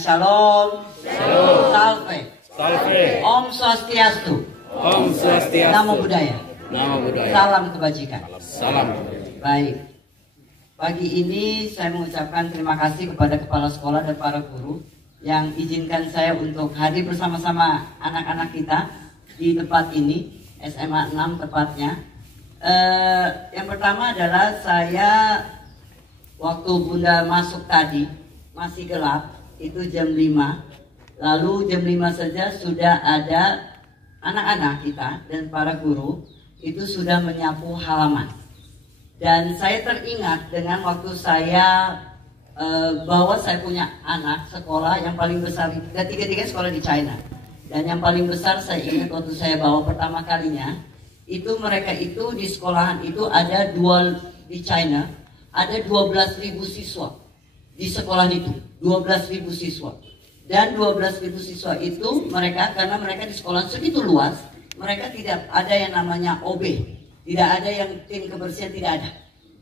Shalom. Shalom. Salve. Salve. Om Swastiastu. Om Swastiastu. Namo Buddhaya. Namo Buddhaya. Salam kebajikan. Salam. Baik. Pagi ini saya mengucapkan terima kasih kepada kepala sekolah dan para guru yang izinkan saya untuk hadir bersama-sama anak-anak kita di tempat ini, SMA 6 tepatnya. Yang pertama adalah saya waktu Bunda masuk tadi masih gelap, itu jam 5. Lalu jam 5 saja sudah ada anak-anak kita dan para guru itu sudah menyapu halaman. Dan saya teringat dengan waktu saya bahwa saya punya anak sekolah yang paling besar, tiga-tiga sekolah di China. Dan yang paling besar saya ingat waktu saya bawa pertama kalinya, itu mereka itu di sekolahan itu ada di China, ada 12.000 siswa di sekolah itu, 12.000 siswa. Dan 12.000 siswa itu mereka, karena mereka di sekolah segitu luas, mereka tidak ada yang namanya OB, tidak ada yang tim kebersihan, tidak ada.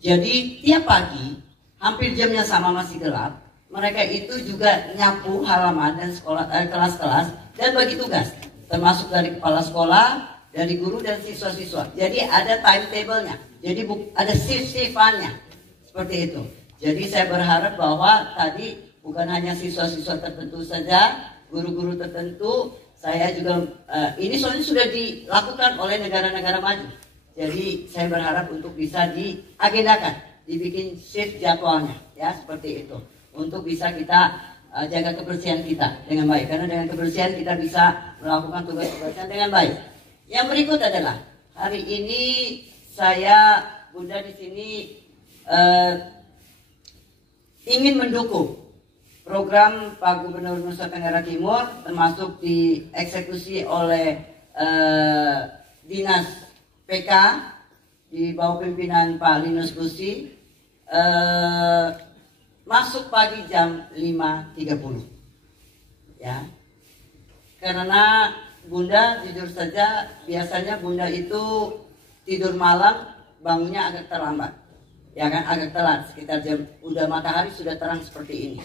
Jadi tiap pagi, hampir jamnya sama masih gelap, mereka itu juga nyapu halaman dan sekolah kelas-kelas dan bagi tugas, termasuk dari kepala sekolah, dari guru dan siswa-siswa. Jadi ada timetable-nya, jadi ada shift-shiftannya, seperti itu. Jadi saya berharap bahwa tadi bukan hanya siswa-siswa tertentu saja, guru-guru tertentu, saya juga ini soalnya sudah dilakukan oleh negara-negara maju. Jadi saya berharap untuk bisa diagendakan, dibikin shift jadwalnya, ya seperti itu. Untuk bisa kita jaga kebersihan kita dengan baik, karena dengan kebersihan kita bisa melakukan tugas kebersihan dengan baik. Yang berikut adalah hari ini saya, Bunda di sini ingin mendukung program Pak Gubernur Nusa Tenggara Timur, termasuk dieksekusi oleh Dinas PK di bawah pimpinan Pak Linus Gusi, masuk pagi jam 5.30, ya. Karena Bunda jujur saja biasanya Bunda itu tidur malam bangunnya agak terlambat, ya kan, agak telat, sekitar jam udah matahari sudah terang seperti ini.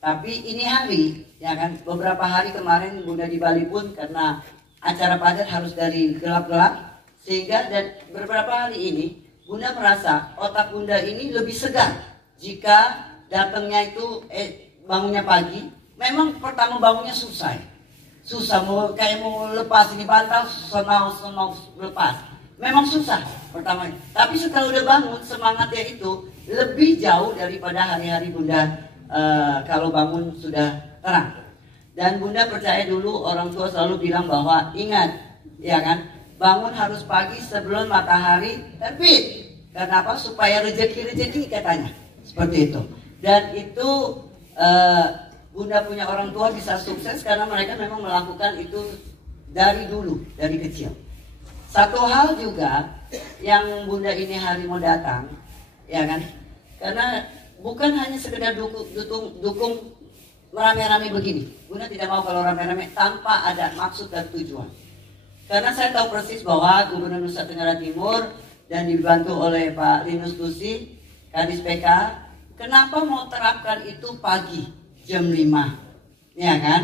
Tapi ini hari, ya kan, beberapa hari kemarin Bunda di Bali pun karena acara padat harus dari gelap-gelap, sehingga dan beberapa hari ini Bunda merasa otak Bunda ini lebih segar jika datangnya itu bangunnya pagi. Memang pertama bangunnya susah, kayak mau lepas ini bantal, susah mau lepas. Memang susah pertama, tapi setelah udah bangun semangatnya itu lebih jauh daripada hari-hari Bunda kalau bangun sudah terang. Dan Bunda percaya dulu orang tua selalu bilang bahwa ingat, ya kan, bangun harus pagi sebelum matahari terbit. Kenapa? Supaya rezeki katanya, seperti itu. Dan itu Bunda punya orang tua bisa sukses karena mereka memang melakukan itu dari dulu, dari kecil. Satu hal juga yang Bunda ini hari mau datang, ya kan, karena bukan hanya sekedar dukung rame-rame begini. Bunda tidak mau kalau rame-rame tanpa ada maksud dan tujuan. Karena saya tahu persis bahwa Gubernur Nusa Tenggara Timur dan dibantu oleh Pak Linus Gusi, Kadis PK, kenapa mau terapkan itu pagi jam 5, ya kan?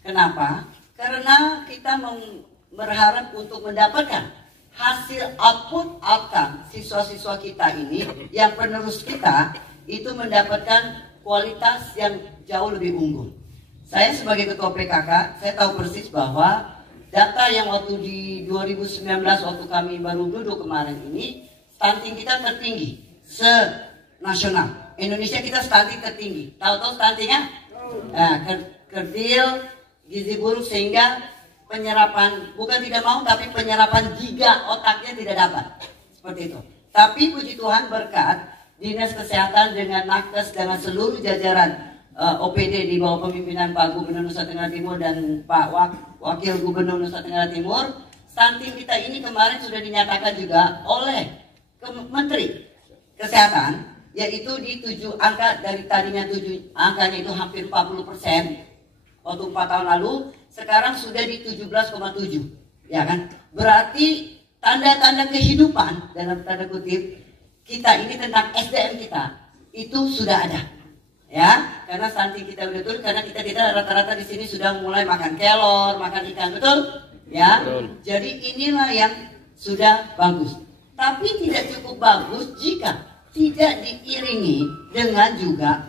Kenapa? Karena kita berharap untuk mendapatkan hasil outcome siswa-siswa kita ini, yang penerus kita itu mendapatkan kualitas yang jauh lebih unggul. Saya sebagai ketua PKK, saya tahu persis bahwa data yang waktu di 2019 waktu kami baru duduk kemarin ini, stunting kita tertinggi se-nasional. Indonesia kita stunting tertinggi. Tahu-tahu stuntingnya? Nah, kerdil, gizi buruk, sehingga penyerapan, bukan tidak mau, tapi penyerapan giga otaknya tidak dapat. Seperti itu. Tapi puji Tuhan berkat Dinas Kesehatan dengan Nakes, dengan seluruh jajaran OPD di bawah pemimpinan Pak Gubernur Nusa Tenggara Timur dan Pak Wakil Gubernur Nusa Tenggara Timur, stunting kita ini kemarin sudah dinyatakan juga oleh Menteri Kesehatan, yaitu di 7 angka, dari tadinya 7 angkanya itu hampir 40% waktu 4 tahun lalu, sekarang sudah di 17,7, ya kan? Berarti tanda-tanda kehidupan dalam tanda kutip kita ini tentang SDM kita itu sudah ada. ya, karena stunting kita udah turun, karena kita rata-rata di sini sudah mulai makan kelor, makan ikan, betul? Ya, Betul. jadi inilah yang sudah bagus. Tapi tidak cukup bagus jika tidak diiringi dengan juga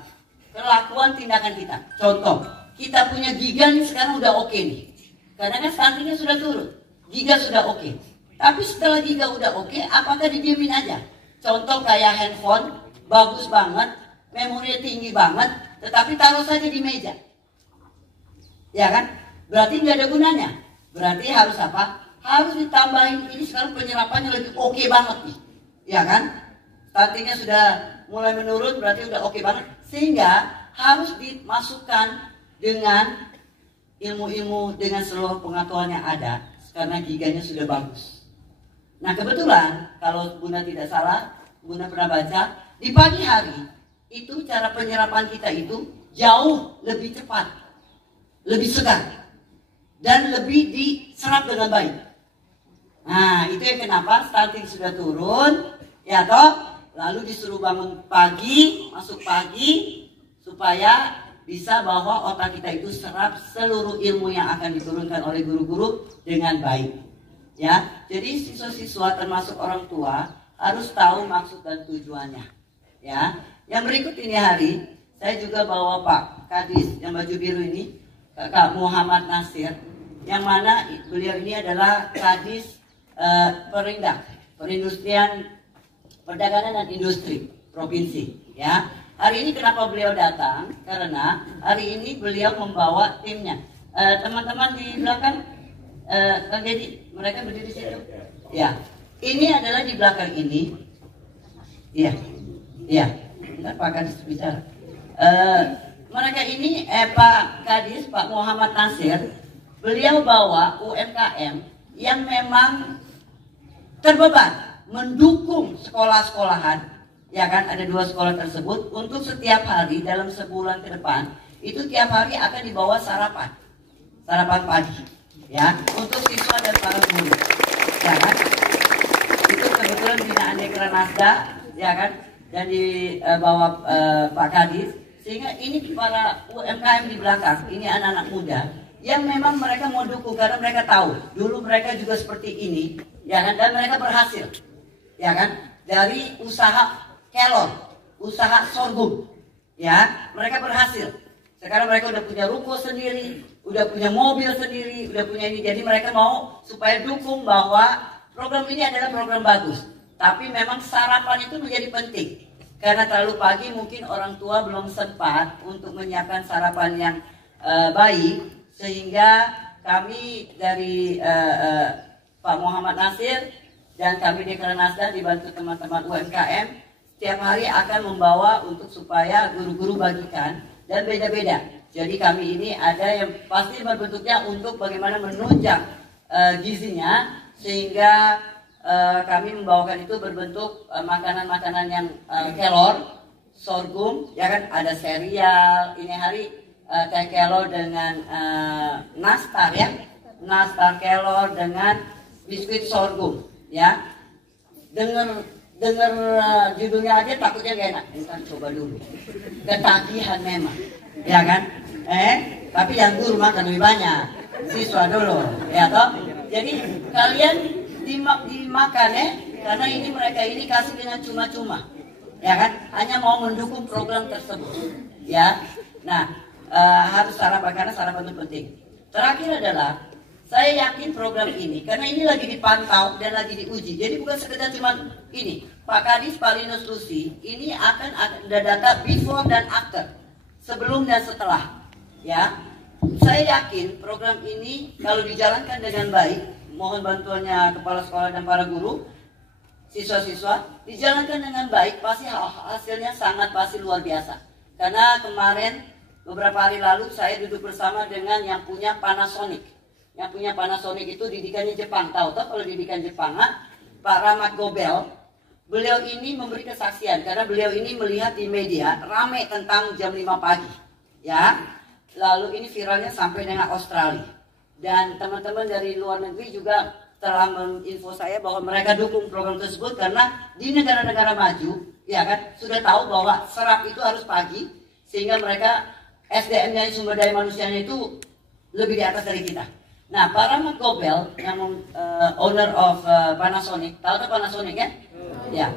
kelakuan tindakan kita. Contoh, kita punya giga nih sekarang udah oke nih, karena kan stuntingnya sudah turun, giga sudah oke. Tapi setelah giga udah oke, apakah didiemin aja? Contoh kayak handphone, bagus banget, memorinya tinggi banget, tetapi taruh saja di meja. Ya kan? Berarti nggak ada gunanya. Berarti harus apa? Harus ditambahin, ini sekarang penyerapannya lebih oke banget nih. Ya kan? Stuntingnya sudah mulai menurun, berarti udah oke banget. Sehingga harus dimasukkan dengan ilmu-ilmu, dengan seluruh pengetahuan yang ada, karena giganya sudah bagus. Nah kebetulan, kalau Bunda tidak salah, Bunda pernah baca, di pagi hari, itu cara penyerapan kita itu jauh lebih cepat, lebih segar, dan lebih diserap dengan baik. Nah itu yang kenapa stunting sudah turun, ya toh, lalu disuruh bangun pagi, masuk pagi, supaya bisa bahwa otak kita itu serap seluruh ilmu yang akan diturunkan oleh guru-guru dengan baik. Ya, jadi siswa-siswa termasuk orang tua harus tahu maksud dan tujuannya. Ya, yang berikut ini hari saya juga bawa Pak Kadis yang baju biru ini, Kak Muhammad Nasir, yang mana beliau ini adalah Kadis Perindustrian, Perdagangan dan Industri Provinsi. Ya, hari ini kenapa beliau datang? Karena hari ini beliau membawa timnya. Teman-teman di belakang, Kang Dedi, mereka berdiri di situ. Ya, ini adalah di belakang ini. Iya, iya. Bentar Pak Kadis bicara. Mereka ini, Pak Kadis, Pak Muhammad Nasir, beliau bawa UMKM yang memang terbeban mendukung sekolah-sekolahan. Ya kan, ada 2 sekolah tersebut untuk setiap hari dalam sebulan ke depan itu tiap hari akan dibawa sarapan pagi, ya, untuk siswa dan para guru, ya kan. Itu kebetulan binaan Dekranasda, ya kan, dan dibawa Pak Kadis, sehingga ini para UMKM di belakang, ini anak-anak muda yang memang mereka mau dukung karena mereka tahu dulu mereka juga seperti ini, ya kan, dan mereka berhasil, ya kan, dari usaha kelor, usaha sorghum, ya, mereka berhasil. Sekarang mereka udah punya ruko sendiri, udah punya mobil sendiri, udah punya ini. Jadi mereka mau supaya dukung bahwa program ini adalah program bagus. Tapi memang sarapan itu menjadi penting. Karena terlalu pagi mungkin orang tua belum sempat untuk menyiapkan sarapan yang baik. Sehingga kami dari Pak Muhammad Nasir dan kami di Dekranasda dibantu teman-teman UMKM setiap hari akan membawa untuk supaya guru-guru bagikan, dan beda-beda. Jadi kami ini ada yang pasti berbentuknya untuk bagaimana menunjang gizinya, sehingga kami membawakan itu berbentuk makanan-makanan yang kelor, sorghum, ya kan, ada serial. Ini hari teh kelor dengan nastar, ya, nastar kelor dengan biskuit sorghum, ya. Dengar judulnya aja takutnya gak enak. Entar coba dulu. Ketagihan memang, ya kan? Tapi yang guru makan lebih banyak, siswa dulu, ya toh. Jadi kalian dimakan, karena ini mereka ini kasih dengan cuma-cuma, ya kan? Hanya mau mendukung program tersebut, ya. Nah, harus sarapan karena sarapan itu penting. Terakhir adalah saya yakin program ini, karena ini lagi dipantau dan lagi diuji. Jadi bukan sekedar cuma ini. Pak Kadis, Pak Linus Lucy, ini akan ada data before dan after, sebelum dan setelah. Ya, saya yakin program ini kalau dijalankan dengan baik, mohon bantuannya kepala sekolah dan para guru, siswa-siswa, dijalankan dengan baik, pasti hasilnya sangat pasti luar biasa. Karena kemarin beberapa hari lalu saya duduk bersama dengan yang punya Panasonic. Yang punya Panasonic itu didikannya Jepang. Tahu kalau didikan Jepang, Pak Rahmat Gobel, beliau ini memberi kesaksian karena beliau ini melihat di media rame tentang jam 5 pagi, ya. Lalu ini viralnya sampai dengan Australia. Dan teman-teman dari luar negeri juga telah menginfo saya bahwa mereka dukung program tersebut karena di negara-negara maju, ya kan, sudah tahu bahwa serap itu harus pagi, sehingga mereka SDM-nya, sumber daya manusianya itu lebih di atas dari kita. Nah, Pak Rahmat Gobel yang owner of Panasonic, tahu tak Panasonic ya? Ya.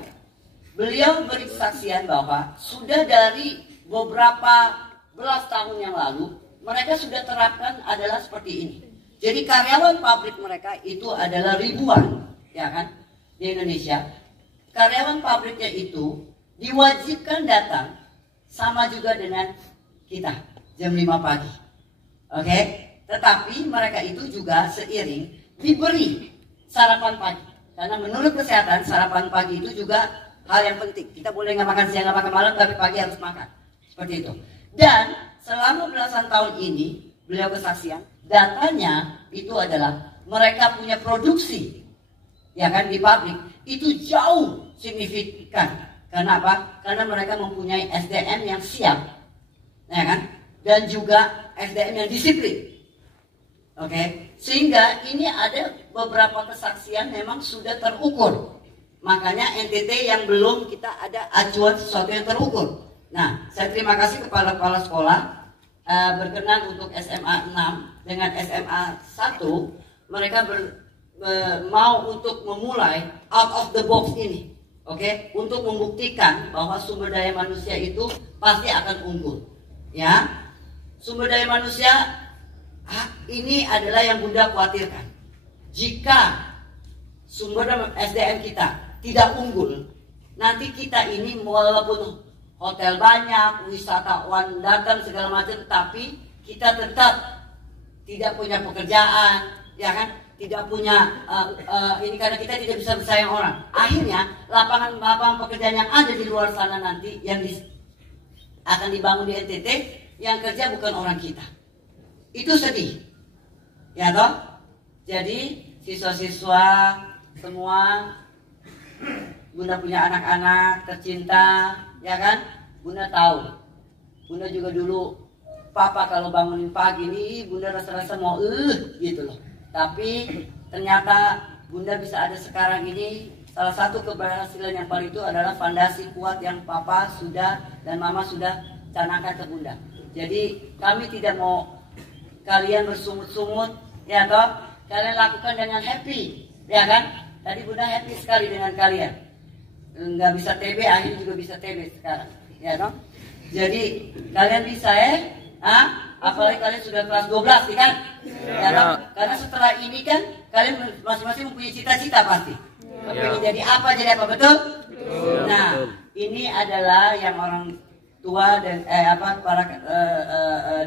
Beliau beri kesaksian bahwa sudah dari beberapa belas tahun yang lalu mereka sudah terapkan adalah seperti ini. Jadi karyawan pabrik mereka itu adalah ribuan, ya kan, di Indonesia. Karyawan pabriknya itu diwajibkan datang sama juga dengan kita jam 5 pagi. Oke? Tetapi mereka itu juga seiring diberi sarapan pagi. Karena menurut kesehatan sarapan pagi itu juga hal yang penting. Kita boleh nggak makan siang, nggak makan malam, tapi pagi harus makan. Seperti itu. Dan selama belasan tahun ini, beliau kesaksian, datanya itu adalah mereka punya produksi, ya kan, di pabrik itu jauh signifikan. Karena apa? Karena mereka mempunyai SDM yang siap, ya kan, dan juga SDM yang disiplin. Oke, sehingga ini ada beberapa kesaksian memang sudah terukur. Makanya NTT yang belum kita ada acuan sesuatu yang terukur. Nah, saya terima kasih kepada kepala sekolah berkenan untuk SMA 6 dengan SMA 1 mereka mau untuk memulai out of the box ini. Oke, untuk membuktikan bahwa sumber daya manusia itu pasti akan unggul. Ya, sumber daya manusia ini adalah yang Bunda khawatirkan. Jika sumber SDM kita tidak unggul, nanti kita ini walaupun hotel banyak, wisatawan datang segala macam, tapi kita tetap tidak punya pekerjaan, ya kan? Tidak punya ini karena kita tidak bisa bersaing orang. Akhirnya lapangan pekerjaan yang ada di luar sana nanti yang akan dibangun di NTT yang kerja bukan orang kita. Itu sedih, ya toh. Jadi siswa-siswa semua, Bunda punya anak-anak tercinta, ya kan? Bunda tahu. Bunda juga dulu, Papa kalau bangunin pagi nih, Bunda rasa-rasa mau gitu loh. Tapi ternyata Bunda bisa ada sekarang ini, salah satu keberhasilan yang paling itu adalah fondasi kuat yang Papa sudah dan Mama sudah canangkan ke Bunda. Jadi kami tidak mau kalian bersungut-sungut, ya toh, kalian lakukan dengan happy, ya kan? Tadi Bunda happy sekali dengan kalian. Nggak bisa TB, akhirnya juga bisa TB sekarang, ya toh. Jadi kalian bisa apalagi kalian sudah kelas 12, kan? Ya, toh? Karena setelah ini kan kalian masing-masing mempunyai cita-cita pasti. Pengen jadi apa, betul? Nah, ini adalah yang orang tua dan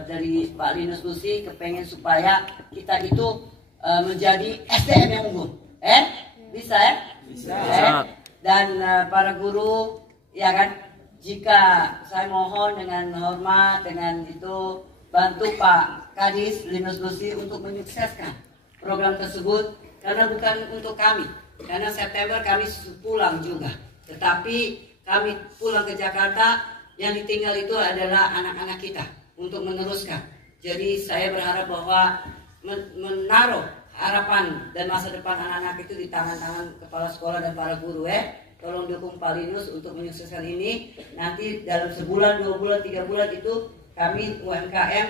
dari Pak Linus Lucy kepengen supaya kita itu menjadi SDM yang unggul. Bisa ya? Bisa. Dan para guru, ya kan, jika saya mohon dengan hormat, dengan itu bantu Pak Kadis Linus Lucy untuk menyukseskan program tersebut, karena bukan untuk kami, karena September kami pulang juga, tetapi kami pulang ke Jakarta, yang ditinggal itu adalah anak-anak kita untuk meneruskan. Jadi saya berharap bahwa menaruh harapan dan masa depan anak-anak itu di tangan-tangan kepala sekolah dan para guru. Tolong dukung Pak Linus untuk menyukseskan ini. Nanti dalam sebulan, 2 bulan, 3 bulan itu kami UMKM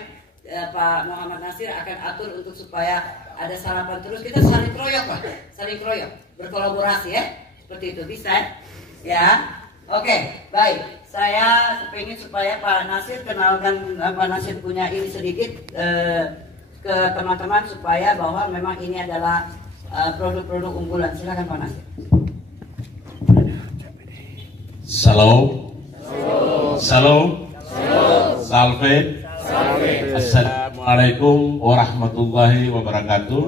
Pak Muhammad Nasir akan atur untuk supaya ada sarapan terus. Kita saling kroyok, Pak, saling kroyok, berkolaborasi ya, seperti itu bisa ya. Oke, baik. Saya pengen supaya Pak Nasir kenalkan, Pak Nasir punya ini sedikit ke teman-teman supaya bahwa memang ini adalah produk-produk unggulan. Silakan Pak Nasir. Salam. Salam. Salve. Assalamualaikum warahmatullahi wabarakatuh.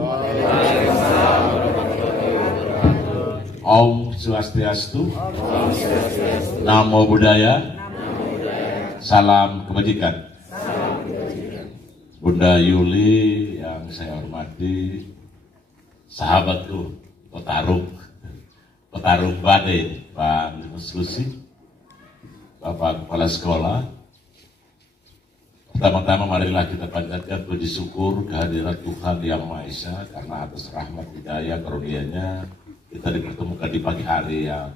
Om Swastiastu. Namo Buddhaya. Salam kebajikan. Bunda Yuli yang saya hormati, sahabatku petarung badai Pak Linus Lucy, Bapak Kepala Sekolah. Pertama-tama marilah kita panjatkan puji syukur kehadiran Tuhan Yang Maha Esa, karena atas rahmat hidayah karunia-Nya kita dipertemukan di pagi hari yang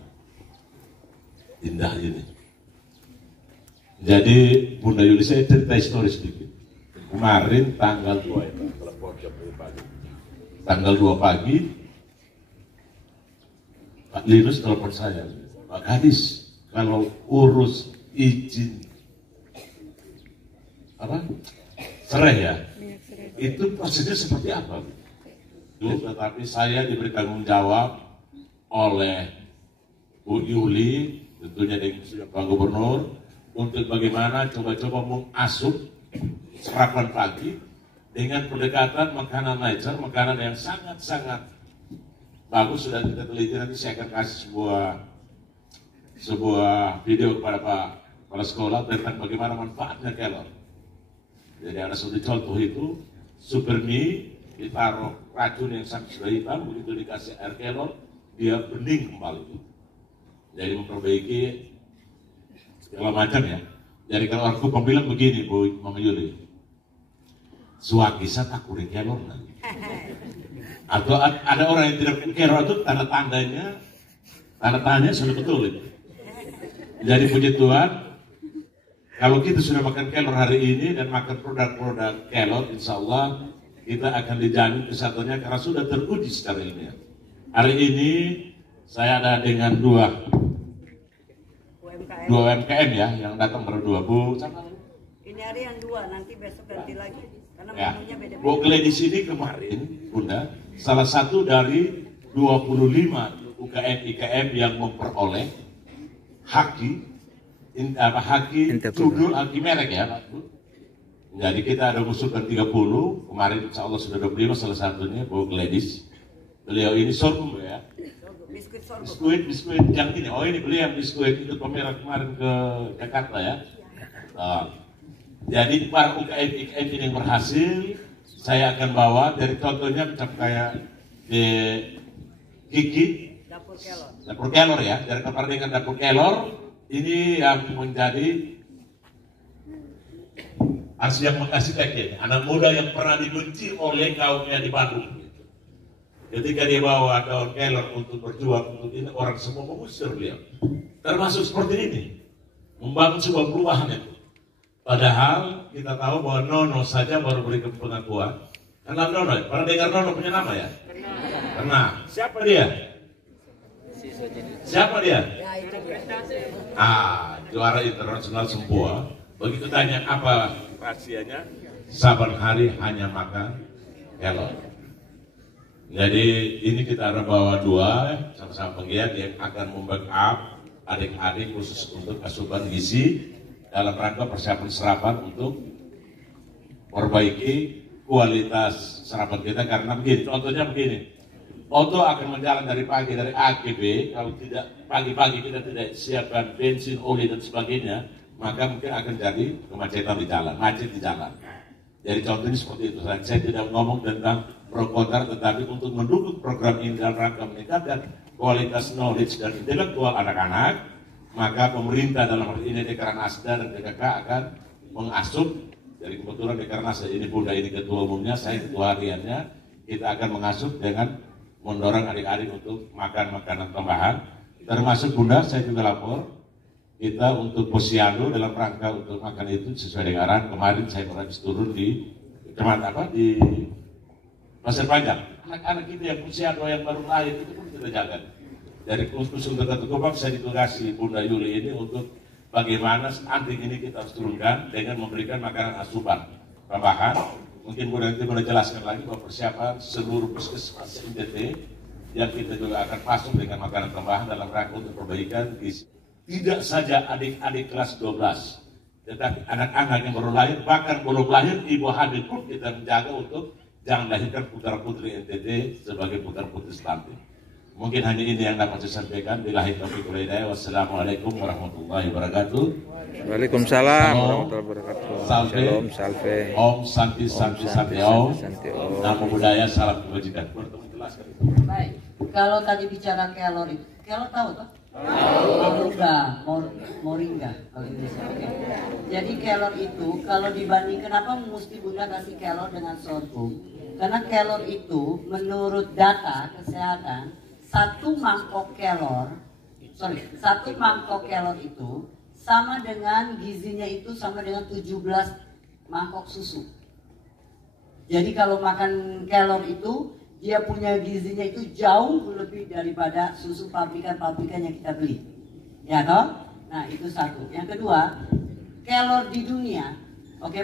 indah ini. Jadi Bunda Yuli, saya cerita histori sedikit. Kemarin tanggal 2 itu, tanggal 2 pagi, Pak Linus telepon saya, Pak Kadis, kalau urus izin serai ya, itu prosesnya seperti apa? Tetapi saya diberi tanggung jawab oleh Bu Yuli, tentunya dengan Pak Gubernur, untuk bagaimana coba-coba mengasup sarapan pagi dengan pendekatan makanan nature, makanan yang sangat-sangat bagus. Sudah kita teliti, nanti saya akan kasih sebuah video kepada Pak Kepala Sekolah tentang bagaimana manfaatnya kelor. Jadi ada satu contoh itu, super mie ditaruh racun yang sudah hitam, begitu dikasih air kelor, dia bening kembali. Jadi memperbaiki segala macam ya. Jadi kalau aku bilang begini, Bu Mama Yuli, suakisa tak kuring kelor nanti. Atau ada orang yang tidak kelor itu tanda-tandanya sudah betul itu. Jadi puji Tuhan, kalau kita sudah makan kelor hari ini dan makan produk-produk kelor, insya Allah kita akan dijamin kesehatannya karena sudah teruji secara ilmiah. Hari ini saya ada dengan dua UMKM ya, yang datang berdua. Bu, sama ini hari yang 2, nanti besok ganti lagi. Karena ya. menunya beda-beda. Bu Glenn di sini kemarin, Bunda, salah satu dari 25 UKM IKM yang memperoleh haki judul haki merek ya, Pak Bu. Jadi kita ada mengusulkan 30, kemarin insya Allah sudah 25, salah satunya Bu Gladys. Beliau ini sorghum ya. Biskuit yang ini. Oh ini beliau yang biskuit itu pameran kemarin ke Jakarta ya. Jadi para UKM IKM ini yang berhasil, saya akan bawa dari contohnya macam kayak di Kiki Dapur Kelor ya, dari keperdikan Dapur Kelor ini yang menjadi yang mengasih kaget, anak muda yang pernah dibenci oleh kaumnya di Bandung. Ketika dia bawa daun kelor untuk berjuang untuk ini, orang semua mengusir beliau. Termasuk seperti ini, membangun sebuah perubahan itu. Padahal kita tahu bahwa Nono saja baru beri pengakuan. Karena Nono, pernah dengar Nono punya nama ya? Pernah. Siapa dia? Siapa dia? Juara internasional semua. Begitu tanya apa rahasianya, saban hari hanya makan kelor. Jadi ini kita ada bawa 2 sama-sama penggiat yang akan membackup adik-adik khusus untuk asupan gizi dalam rangka persiapan sarapan untuk perbaiki kualitas sarapan kita. Karena begini, contohnya begini, Oto akan menjalan dari pagi dari A ke B, kalau tidak pagi-pagi kita tidak siapkan bensin, oli dan sebagainya, maka mungkin akan jadi kemacetan di jalan, macet di jalan. Jadi contohnya seperti itu. Saya tidak ngomong tentang pro kontra, tetapi untuk mendukung program ini dalam rangka meningkatkan kualitas knowledge dan intelektual anak-anak, maka pemerintah dalam hal ini Dekranasda dan DKK akan mengasup. Dari kebetulan Dekranasda ini Bunda ini ketua umumnya, saya ketua hariannya, kita akan mengasup dengan mendorong adik-adik untuk makan makanan tambahan. Termasuk Bunda, saya juga lapor, kita untuk posyandu dalam rangka untuk makan itu sesuai dengan arahan. Kemarin saya habis turun di di Pasir Panjang. Anak-anak kita yang posyandu yang baru lahir itu pun kita jaga. Dari khusus untuk Ketukupang saya ditugasi Bunda Yuli ini untuk bagaimana stunting ini kita harus turunkan dengan memberikan makanan asupan tambahan. Mungkin Bunda nanti boleh jelaskan lagi bahwa persiapan seluruh puskesmas NTT yang kita juga akan masuk dengan makanan tambahan dalam rangka untuk perbaikan gizi. Tidak saja adik-adik kelas 12, tetapi anak-anak yang baru lahir, bahkan belum lahir, ibu hamil pun kita menjaga untuk jangan lahirkan putra-putri NTT sebagai putra-putri stunting. Mungkin hanya ini yang dapat saya sampaikan. Billahi taufiq wal hidayah. Wassalamualaikum warahmatullahi wabarakatuh. Waalaikumsalam warahmatullahi wabarakatuh. Shalom, salve. Om Santi Santi Santi Om. Namo Buddhaya, salam kebajikan. Baik, kalau tadi bicara kelor itu, kelor tahu toh? Moringa kalau Indonesia. Okay. Jadi kelor itu kalau dibanding, kenapa mesti Bunda kasih kelor dengan sorghum? Karena kelor itu menurut data kesehatan satu mangkok kelor itu sama dengan gizinya itu sama dengan 17 mangkok susu. Jadi kalau makan kelor itu dia punya gizinya itu jauh lebih daripada susu pabrikan-pabrikan yang kita beli. Ya toh? Nah, itu satu. Yang kedua, kelor di dunia,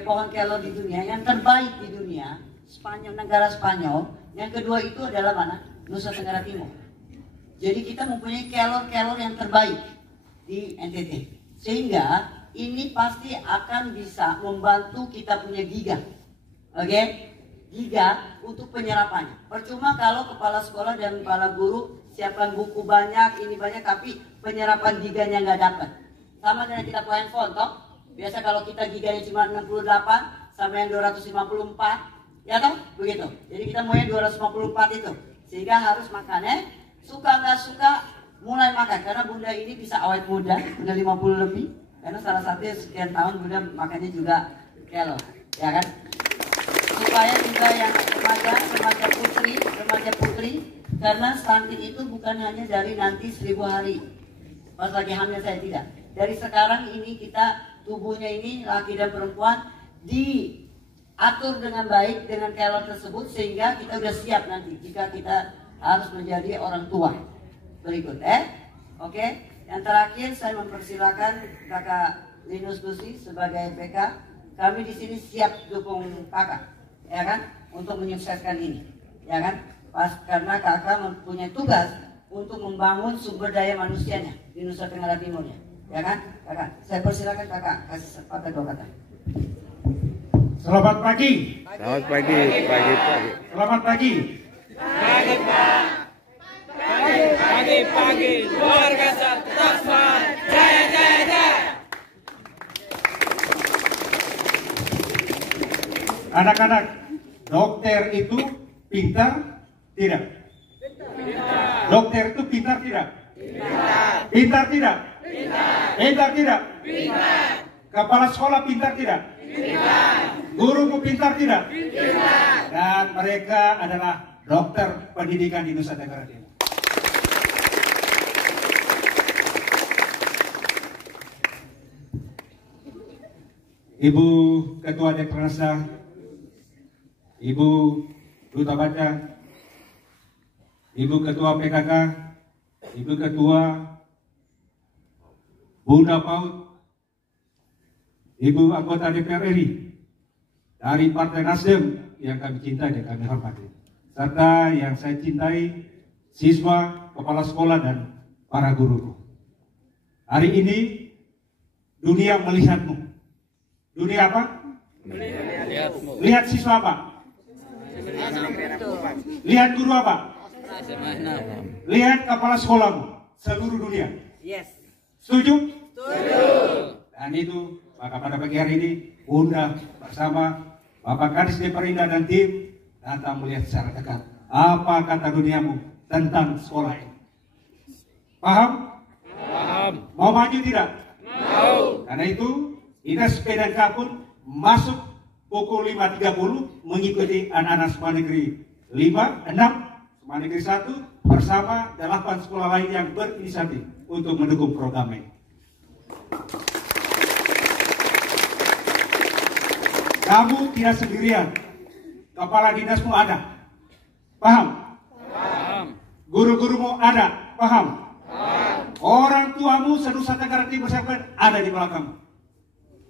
pohon kelor di dunia yang terbaik di dunia, Spanyol, negara Spanyol. Yang kedua itu adalah mana? Nusa Tenggara Timur. Jadi kita mempunyai kelor-kelor yang terbaik di NTT. Sehingga ini pasti akan bisa membantu kita punya giga. Giga untuk penyerapannya. Percuma kalau kepala sekolah dan kepala guru siapkan buku banyak, ini banyak, tapi penyerapan giganya nggak dapat. Sama dengan kita pakai handphone, toh. Biasa kalau kita giganya cuma 68 sama yang 254, ya toh, begitu. Jadi kita maunya 254 itu. Sehingga harus makannya suka nggak suka mulai makan, karena bunda ini bisa awet muda, udah 50 lebih, karena salah satunya sekian tahun bunda makannya juga kelor, ya kan? Supaya juga yang remaja putri, karena stunting itu bukan hanya dari nanti 1000 hari pas lagi hamil, saya tidak. Dari sekarang ini kita tubuhnya ini laki dan perempuan diatur dengan baik dengan kelor tersebut, sehingga kita udah siap nanti jika kita harus menjadi orang tua berikut. Oke. Yang terakhir saya mempersilakan Kakak Linus Lucy sebagai PK. Kami di sini siap dukung Kakak, ya kan, untuk menyukseskan ini, ya kan. Karena Kakak mempunyai tugas untuk membangun sumber daya manusianya di Nusa Tenggara Timurnya, ya kan, Kakak. Saya persilakan Kakak kasih sepatah dua kata. Selamat pagi. Selamat pagi. Selamat pagi. Pagi, Pak. Pagi, luar biasa, tetap semangat, jaya. Anak-anak, dokter itu pintar tidak? Dokter itu pintar tidak? Pintar tidak? Pintar tidak? Kepala sekolah pintar tidak? Gurumu pintar tidak? Dan mereka adalah dokter pendidikan di Nusa Tenggara Timur. Ibu Ketua Dekranasda, Ibu Duta Baca, Ibu Ketua PKK, Ibu Ketua Bunda PAUD, Ibu anggota DPR RI dari Partai Nasdem yang kami cintai dan kami hormati, serta yang saya cintai, siswa, kepala sekolah, dan para guru. Hari ini dunia melihatmu. Dunia apa? Lihat siswa apa? Lihat guru apa? Lihat kepala sekolahmu. Seluruh dunia. Yes. Setuju? Setuju. Dan itu, maka pada pagi hari ini Bunda bersama Bapak Kadis Deperinda dan tim datang melihat secara dekat apa kata duniamu tentang sekolah ini. Paham? Paham. Mau maju tidak? Mau. Karena itu Dinas PDK pun masuk pukul 5.30 mengikuti anak-anak sekolah negeri 5, 6, sekolah negeri 1 bersama 8 sekolah lain yang berinisiatif untuk mendukung program ini. Kamu tidak sendirian. Kepala dinasmu ada. Paham? Paham. Guru-gurumu ada. Paham? Paham. Orang tuamu senusa Tenggara Timur ada di belakangmu.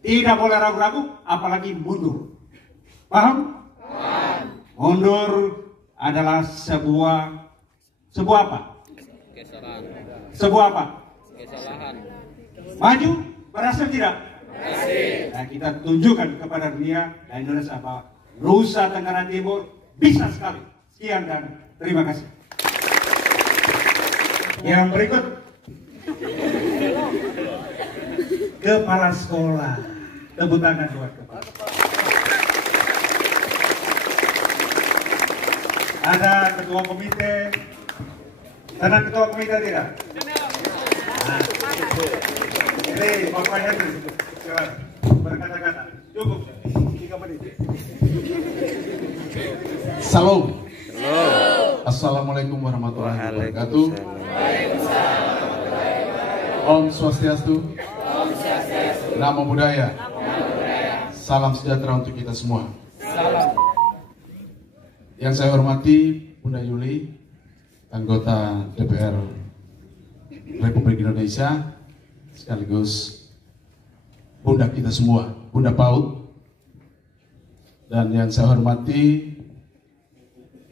Tidak boleh ragu-ragu, apalagi mundur. Paham? Paham. Mundur adalah sebuah apa? Kesalahan. Sebuah apa? Kesalahan. Maju, berhasil tidak? Berhasil. Nah, kita tunjukkan kepada dunia dan Indonesia bahwa Nusa Tenggara Timur bisa sekali. Sekian dan terima kasih. Yang berikut, kepala sekolah. Tepuk tangan buat kepala. Ada ketua komite. Tenang ketua komite tidak? Nah, ini Bapak Henry. Silakan berkata-kata. Cukup 3 menit. Salam. Assalamualaikum warahmatullahi wabarakatuh. Om Swastiastu. Namo Buddhaya. Salam sejahtera untuk kita semua. Yang saya hormati Bunda Yuli, anggota DPR Republik Indonesia, sekaligus Bunda kita semua, Bunda PAUD. Dan yang saya hormati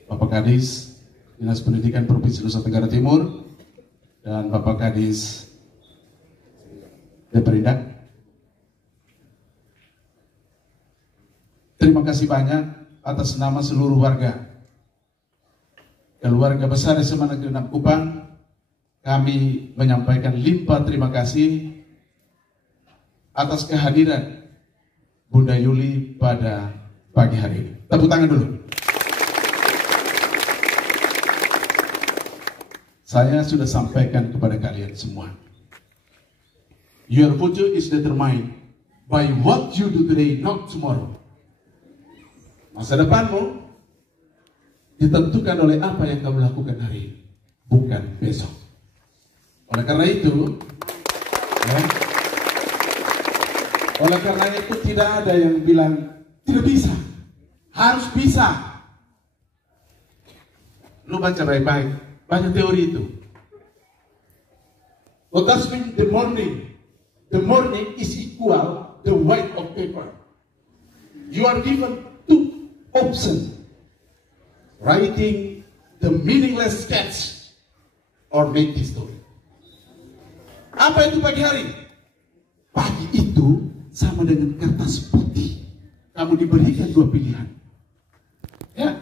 Bapak Kadis Dinas Pendidikan Provinsi Nusa Tenggara Timur dan Bapak Kadis Deperindak. Terima kasih banyak atas nama seluruh warga keluarga besar SMA Negeri 6 Kupang. Kami menyampaikan limpah terima kasih atas kehadiran Bunda Yuli pada pagi hari ini. Tepuk tangan dulu. Saya sudah sampaikan kepada kalian semua. Your future is determined by what you do today, not tomorrow. Masa depanmu ditentukan oleh apa yang kamu lakukan hari ini, bukan besok. Oleh karena itu, tidak ada yang bilang tidak bisa, harus bisa. Lu baca baik-baik, banyak teori itu. What does mean the morning? The morning is equal the white of paper. You are given two options: writing the meaningless sketch or make the story. Apa itu pagi hari? Pagi itu sama dengan kertas putih. Kamu diberikan dua pilihan. Ya,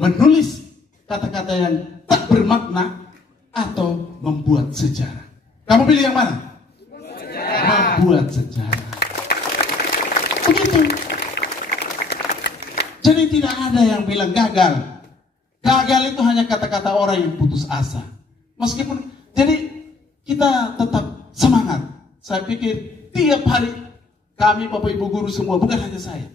menulis kata-kata yang tak bermakna atau membuat sejarah. Kamu pilih yang mana? Membuat sejarah. Begitu. Jadi tidak ada yang bilang gagal. Gagal itu hanya kata-kata orang yang putus asa. Meskipun, jadi kita tetap semangat. Saya pikir tiap hari kami Bapak Ibu guru semua, bukan hanya saya,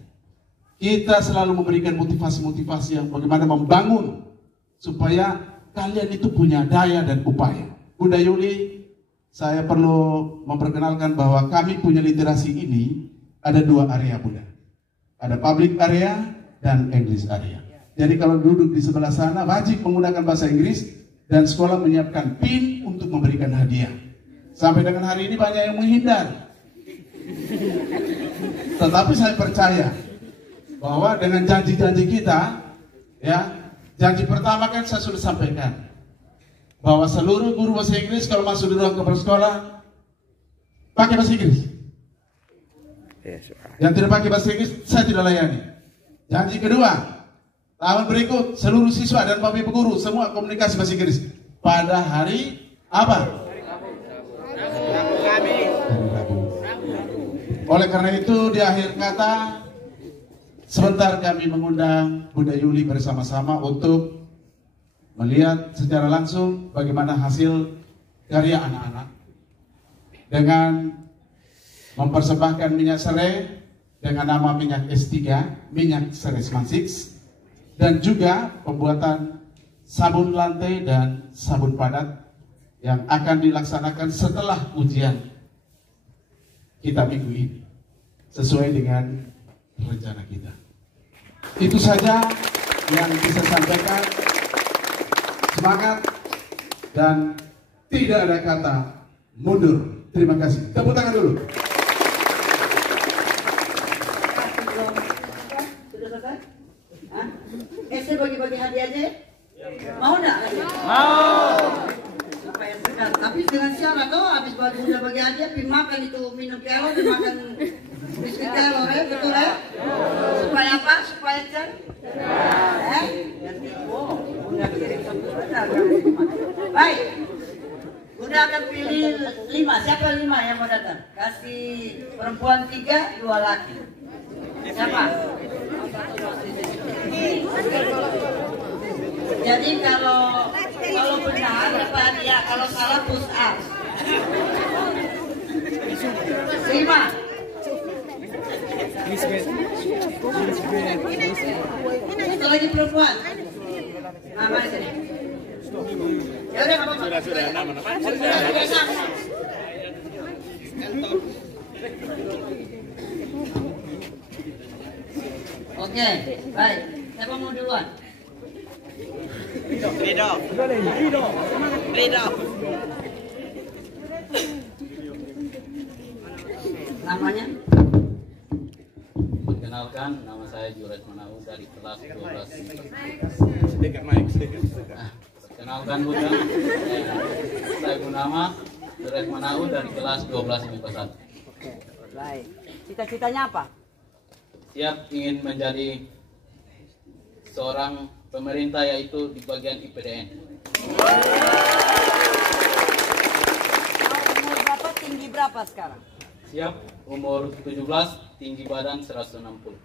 kita selalu memberikan motivasi-motivasi yang bagaimana membangun supaya kalian itu punya daya dan upaya. Bunda Yuli, saya perlu memperkenalkan bahwa kami punya literasi ini ada dua area Bunda. Ada public area dan English area. Jadi kalau duduk di sebelah sana wajib menggunakan bahasa Inggris dan sekolah menyiapkan PIN untuk memberikan hadiah. Sampai dengan hari ini banyak yang menghindar. Tetapi saya percaya bahwa dengan janji-janji kita, ya, janji pertama kan saya sudah sampaikan bahwa seluruh guru bahasa Inggris kalau masuk di ruang kepala sekolah pakai bahasa Inggris. Yang tidak pakai bahasa Inggris saya tidak layani. Janji kedua, tahun berikut seluruh siswa dan Bapak Ibu guru semua komunikasi bahasa Inggris pada hari apa? Oleh karena itu di akhir kata sebentar kami mengundang Bunda Yuli bersama-sama untuk melihat secara langsung bagaimana hasil karya anak-anak dengan mempersembahkan minyak serai dengan nama minyak S3, minyak serai Smansix, dan juga pembuatan sabun lantai dan sabun padat yang akan dilaksanakan setelah ujian kita minggu ini sesuai dengan rencana kita. Itu saja yang bisa sampaikan. Semangat dan tidak ada kata mundur. Terima kasih. Tepuk tangan dulu. Sudah selesai? Hah? Saya bagi-bagi hadiah aja ya? Mau enggak? Mau. Supaya segar. Tapi dengan syarat habis udah bagi hadiah, makan itu minum kelor, makan biskuit kelor ya, betul ya? Supaya apa? Supaya cer? Nanti, Bunda kirim satu benar. Baik. Bunda akan pilih 5. Siapa 5 yang mau datang? Kasih perempuan 3, 2 laki. Siapa? Jadi kalau benar dapat hadiah, kalau salah push up. 5. Itu lagi perempuan. Mari sini. Ya udah, apa-apa. Sudah. Oke, baik. Siapa mau duluan? Lido. Namanya? Perkenalkan, nama saya Juret Manau dari kelas 12. Perkenalkan Bunda, saya Gunama Juret Manau dari kelas 12 MIPA 1. Baik. Cita-citanya apa? Siap ingin menjadi seorang pemerintah, yaitu di bagian IPDN. Umur berapa, tinggi berapa sekarang? Siap, umur 17, tinggi badan 160.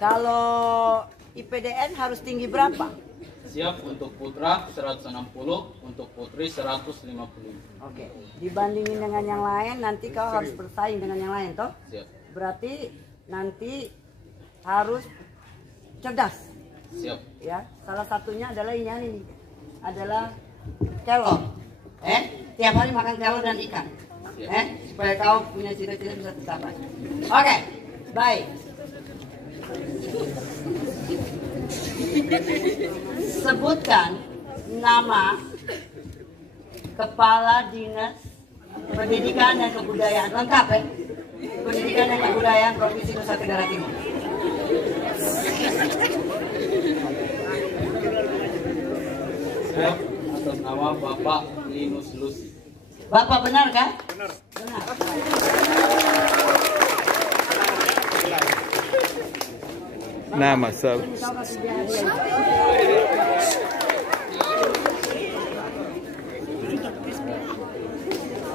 Kalau IPDN harus tinggi berapa? Siap, untuk putra 160, untuk putri 150. Oke. Dibandingin dengan yang lain, nanti kau harus bersaing dengan yang lain, toh? Siap. Berarti nanti harus cerdas. Siap. Ya, salah satunya adalah ini adalah kelor. Tiap hari makan telur dan ikan. Supaya kau punya cita-cita bisa tercapai. Oke, baik. Sebutkan nama Kepala Dinas Pendidikan dan Kebudayaan lengkap ya. Pendidikan dan Kebudayaan Provinsi Nusa Tenggara Timur. Siap, atas nama Bapak Linus Lusi. Bapak benar kan? Benar. Benar. Nama sab.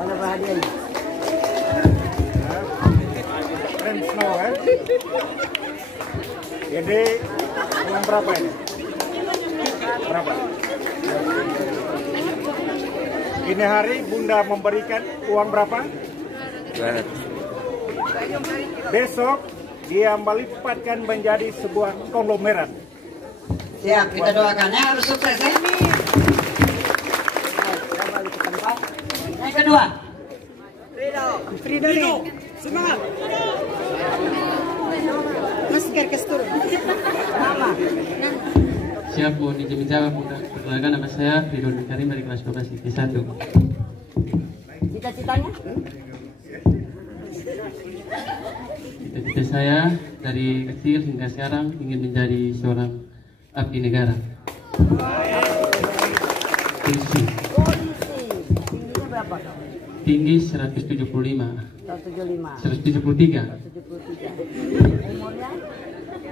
Ada hadiahnya. Keren snow ya. Jadi uang berapa ini? Berapa? Ini hari Bunda memberikan uang berapa? Besok dia melipatkan menjadi sebuah konglomerat. Siap, kita doakan ya, harus sukses ya. Yang kedua. Rido. Semangat. Masker kestur. Nama. Siap, mohon izin bicara. Perkenalkan, nama saya Ridwan Karim dari kelas 12 IPA 1. Cita-citanya? Cita-cita saya dari kecil hingga sekarang ingin menjadi seorang abdi negara. Polisi. Tingginya berapa kau? Tinggi 175. 175. 173. 173. Umurnya?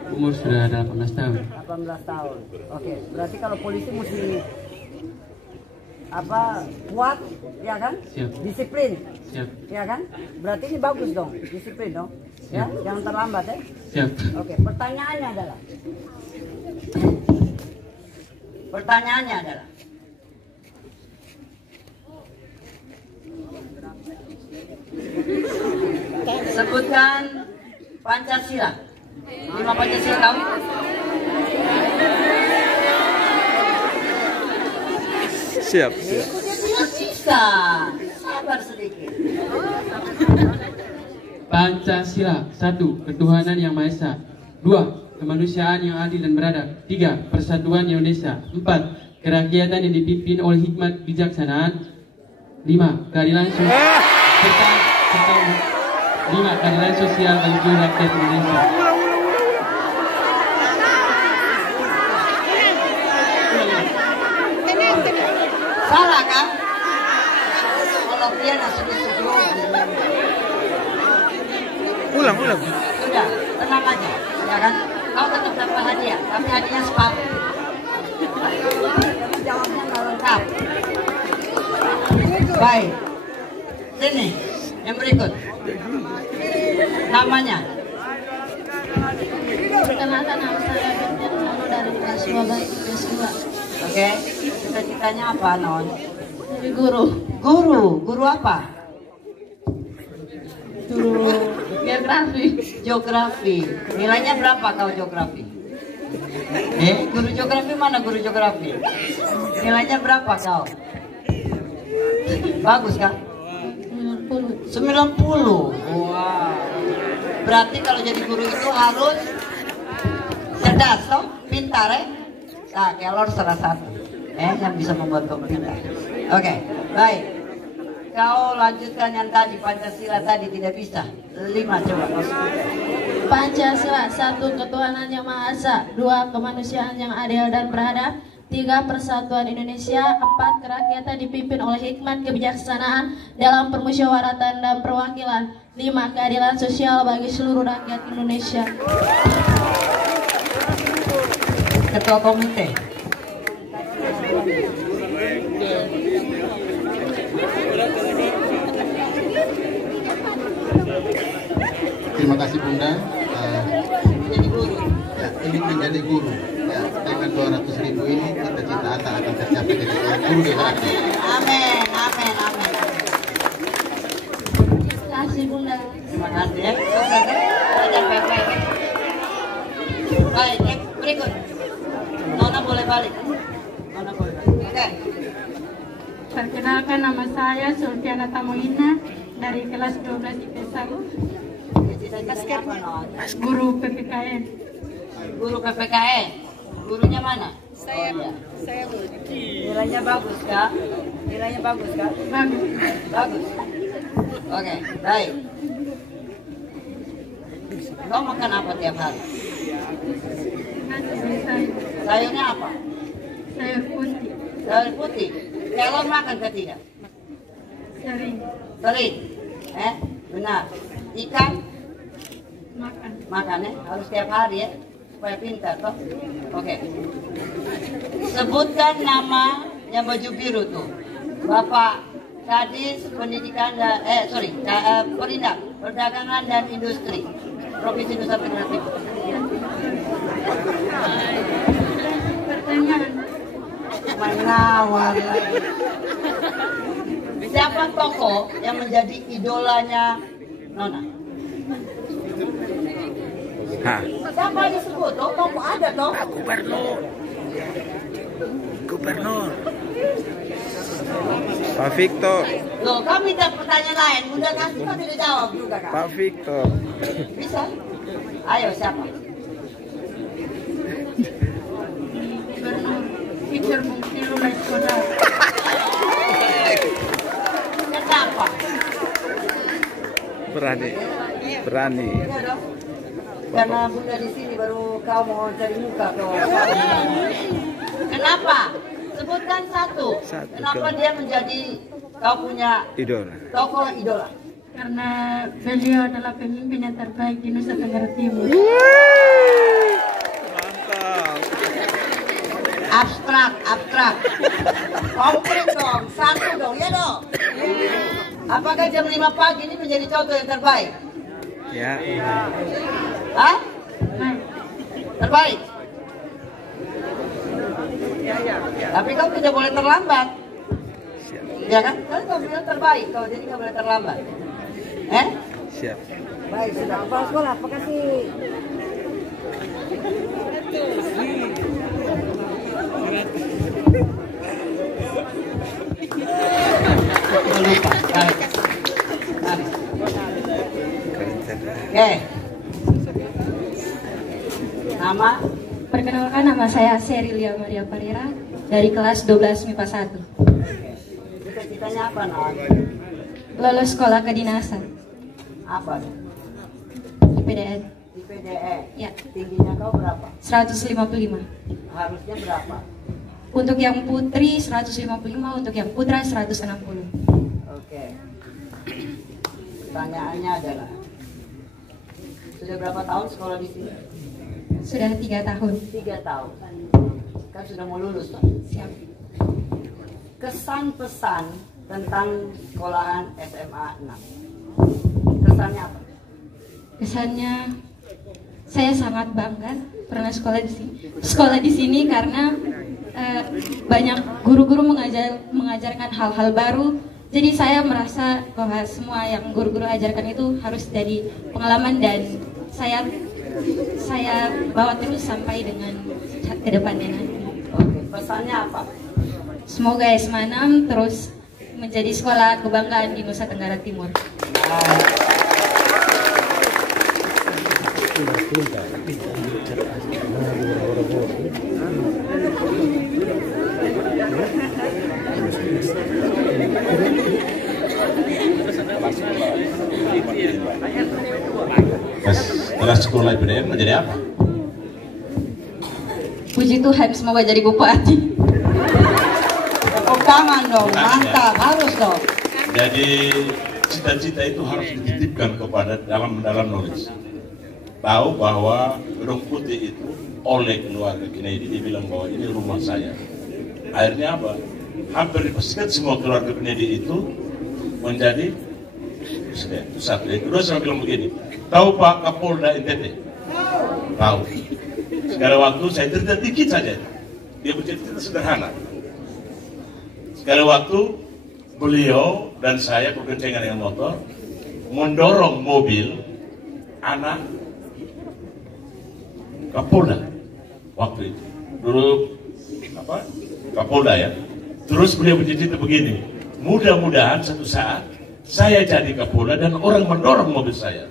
Umur sudah 18 tahun. 18 tahun. Oke, berarti kalau polisi mesti kuat, ya kan? Siap. Disiplin, Siap. ya kan? Berarti ini bagus dong, disiplin dong, ya? Jangan terlambat ya. Siap. Oke, pertanyaannya adalah sebutkan Pancasila. 5 Pancasila tahu? Siap. Bisa. Sabar sedikit. Pancasila. 1. Ketuhanan yang Maha Esa. 2. Kemanusiaan yang adil dan beradab. 3. Persatuan Indonesia. 4. Kerakyatan yang dipimpin oleh hikmat kebijaksanaan. 5. Keadilan sosial. Serta 5. Keadilan sosial bagi seluruh rakyat Indonesia. Salah kan? Kalau dia nasi sebelum. Ulang. Sudah, tenang aja, ya kan? Kau tetap dapat hadiah, tapi hadiahnya sepatu. Jawabnya nggak lengkap. Baik, sini yang berikut. Namanya? Perkenalkan, nama saya Firman dari kelas 12 IPA 2. Oke, cita-citanya apa, Non? Jadi guru. Guru apa? Guru geografi. Geografi. Nilainya berapa kau geografi? Guru geografi mana guru geografi? Nilainya berapa kau? Bagus kan? 90. 90. Wow. Berarti kalau jadi guru itu harus cerdas, toh? Pintar ya? Nah, kelor salah satu yang bisa membuat kau pintar. Oke, baik. Kau lanjutkan yang tadi, Pancasila tadi tidak bisa. 5 coba. Pancasila, 1. Ketuhanan yang Maha Esa, 2. Kemanusiaan yang adil dan beradab, 3. Persatuan Indonesia, 4. Kerakyatan dipimpin oleh hikmat kebijaksanaan dalam permusyawaratan dan perwakilan, 5. Keadilan sosial bagi seluruh rakyat Indonesia. Ketua komite. Terima kasih Bunda. Menjadi guru. Ya, ingin menjadi guru. Ya, dengan 200.000 ini cita-cita Atta akan tercapai jadi guru di hati. Amin, amin, amin. Terima kasih Bunda. Terima kasih ya. Sukses ya. Belajar baik-baik. Baik, yang berikut. Nona boleh balik. Nona boleh balik. Oke. Perkenalkan, nama saya Sulfiana Tamuina dari kelas 12 IPS 1. Cita-citanya apa, Non? Guru PPKN. Guru PPKN. Gurunya mana? Saya, iya. saya Bu. Nilainya bagus kah? Nilainya bagus kah? Bagus. Bagus. Oke, baik. Kau makan apa tiap hari? Sayurnya apa? Sayur putih. Sayur putih. Kelor makan ke tidak? Sering. Sering. Benar. Ikan? Makan. Makan ya, harus tiap hari ya, supaya pintar toh. Oke. Sebutkan nama yang baju biru tuh. Bapak Kadis Pendidikan dan Perindak, Perdagangan dan Industri Provinsi Nusa Tenggara Timur. Pertanyaan. Menawar lagi. Siapa tokoh yang menjadi idolanya Nona? Hah. Siapa disebut? Tokoh ada toh? Gubernur. Pak Victor. Loh, kau minta pertanyaan lain, Bunda kasih kau tidak jawab juga kan? Pak Victor. Bisa? Ayo siapa? Gubernur Victor Bungkilu Laiskoda. Kenapa? Berani. Berani. Iya dong. Karena Bunda di sini baru kau mau cari muka kau. Kenapa? Sebutkan satu. Kenapa dia menjadi kau punya Idola. tokoh idola? Karena beliau adalah pemimpin yang terbaik di Nusa Tenggara Timur. Mantap. Abstrak. Konkret dong, satu dong, ya dong. Apakah jam 5 pagi ini menjadi contoh yang terbaik? Ya. Hah? Terbaik? Tapi kau tidak boleh terlambat. Ya kan? Kau bilang terbaik, kau jadi kau boleh terlambat. Siap. Baik, sudah. Kepala sekolah, apa kasih? Lupa. Baik. Oke. Nama? Perkenalkan, nama saya Serilia Maria Parira dari kelas 12 MIPA 1. Cita-citanya apa, Non? Lulus sekolah kedinasan. Apa? IPDN. IPDN? Ya. Tingginya kau berapa? 155. Harusnya berapa? Untuk yang putri 155, untuk yang putra 160. Oke. Pertanyaannya adalah, sudah berapa tahun sekolah di sini? Sudah 3 tahun. 3 tahun. Kan sudah mau lulus, Pak? Siap. Kesan pesan tentang sekolahan SMA 6. Kesannya apa? Kesannya saya sangat bangga pernah sekolah di sini karena banyak guru-guru mengajarkan hal-hal baru. Jadi saya merasa bahwa semua yang guru-guru ajarkan itu harus dari pengalaman dan saya bawa terus sampai dengan ke depannya nanti. Oke, pesannya apa? Semoga SMA 6 terus menjadi sekolah kebanggaan di Nusa Tenggara Timur. Setelah sekolah IPDN menjadi apa? Puji Tuhan, semoga jadi bupati. Tepuk tangan dong, mantap, harus dong. Jadi cita-cita itu harus dititipkan kepada dalam knowledge. Tahu bahwa Gedung Putih itu oleh keluarga Kennedy dibilang bahwa ini rumah saya. Akhirnya apa? Hampir dipastikan semua keluarga Kennedy itu menjadi presiden. Itu satu. Yang kedua saya bilang begini, tahu Pak Kapolda NTT? Tahu. Sekarang waktu saya cerita dikit saja. Dia bercerita sederhana. Sekali waktu beliau dan saya berkencengan dengan motor mendorong mobil anak Kapolda waktu itu dulu apa Kapolda ya. Terus beliau bercerita begini, mudah-mudahan satu saat saya jadi Kapolda dan orang mendorong mobil saya.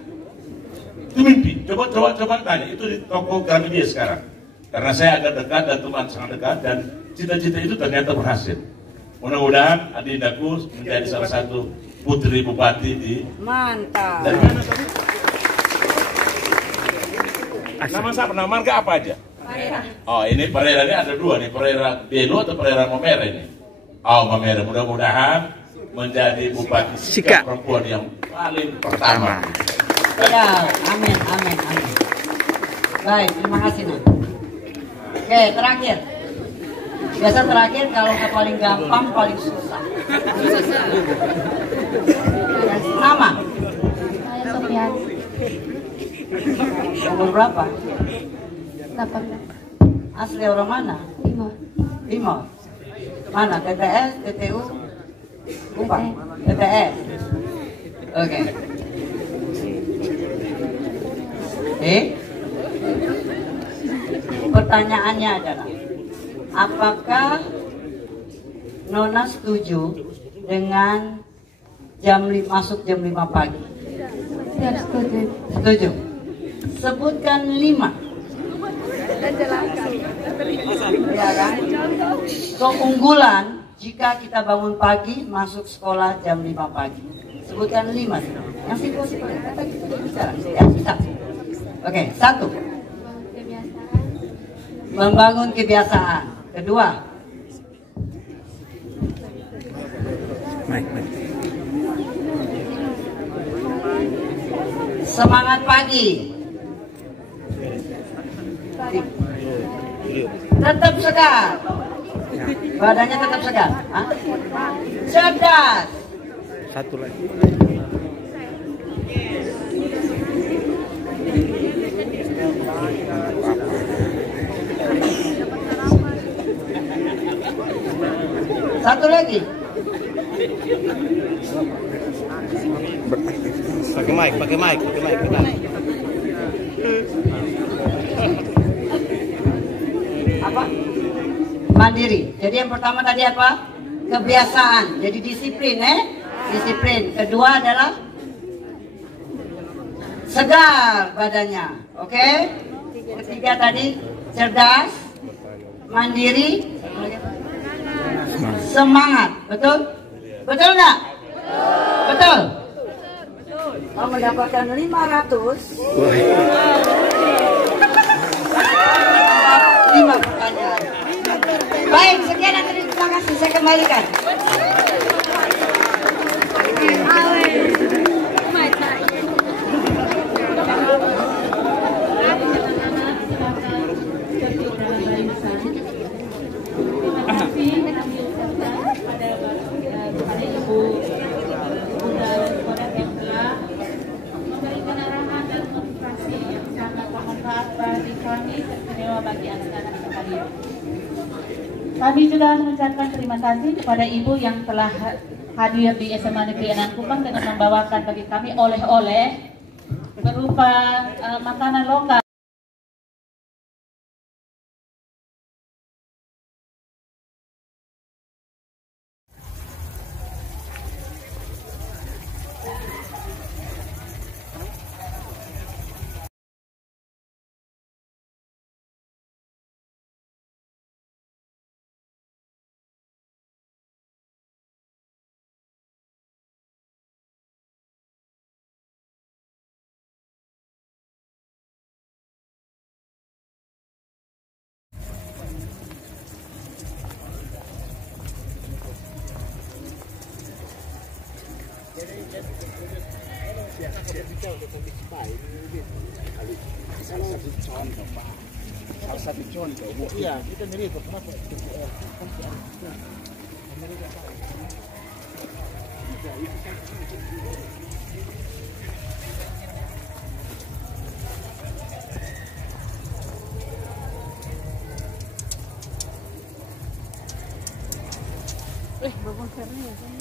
Itu mimpi. Coba tanya itu di toko Gramedia sekarang. Karena saya agak dekat dan teman sangat dekat dan cita-cita itu ternyata berhasil. Mudah-mudahan adindaku menjadi salah satu putri bupati di. Mantap. Dari mana tadi? Nama siapa? Nama marga apa aja? Parera. Oh ini Parera ini ada dua nih, Parera Belu atau Parera Mamere ini? Oh Mamere, mudah-mudahan menjadi bupati Sika perempuan yang paling pertama. Ya, amin. Baik, terima kasih Nak. Oke, terakhir. Biasa terakhir kalau ke paling gampang, paling susah. Nama? Saya Sofian. Umur berapa? 8. Asli orang mana? Timor. Mana? TTS, TTU? Bukan. TTS. Oke. Pertanyaannya adalah, apakah Nona setuju dengan masuk jam 5 pagi? Ya, setuju. Setuju. Sebutkan 5. Ya kan? Keunggulan jika kita bangun pagi masuk sekolah jam 5 pagi. Sebutkan 5. Yang simpel-simpel kata kita bicara. Ya, bisa. Oke, 1. Membangun kebiasaan. Kedua. Semangat pagi. Tetap segar. Badannya tetap segar. Hah? Cerdas. Satu lagi. Satu lagi. Pakai mic. Apa? Mandiri. Jadi yang pertama tadi apa? Kebiasaan. Jadi disiplin, Disiplin. Kedua adalah segar badannya. Oke? Ketiga tadi cerdas, mandiri, semangat. Betul? Betul enggak? Betul. Kalau mendapatkan 500 5 pertanyaan. Baik, sekian dan terima kasih. Saya kembalikan. Kami juga mengucapkan terima kasih kepada Ibu yang telah hadir di SMA Negeri Enan Kupang dengan membawakan bagi kami oleh-oleh berupa makanan lokal. Salah satu contoh. Iya, kita mirip. Kenapa? Babon karena ya kan.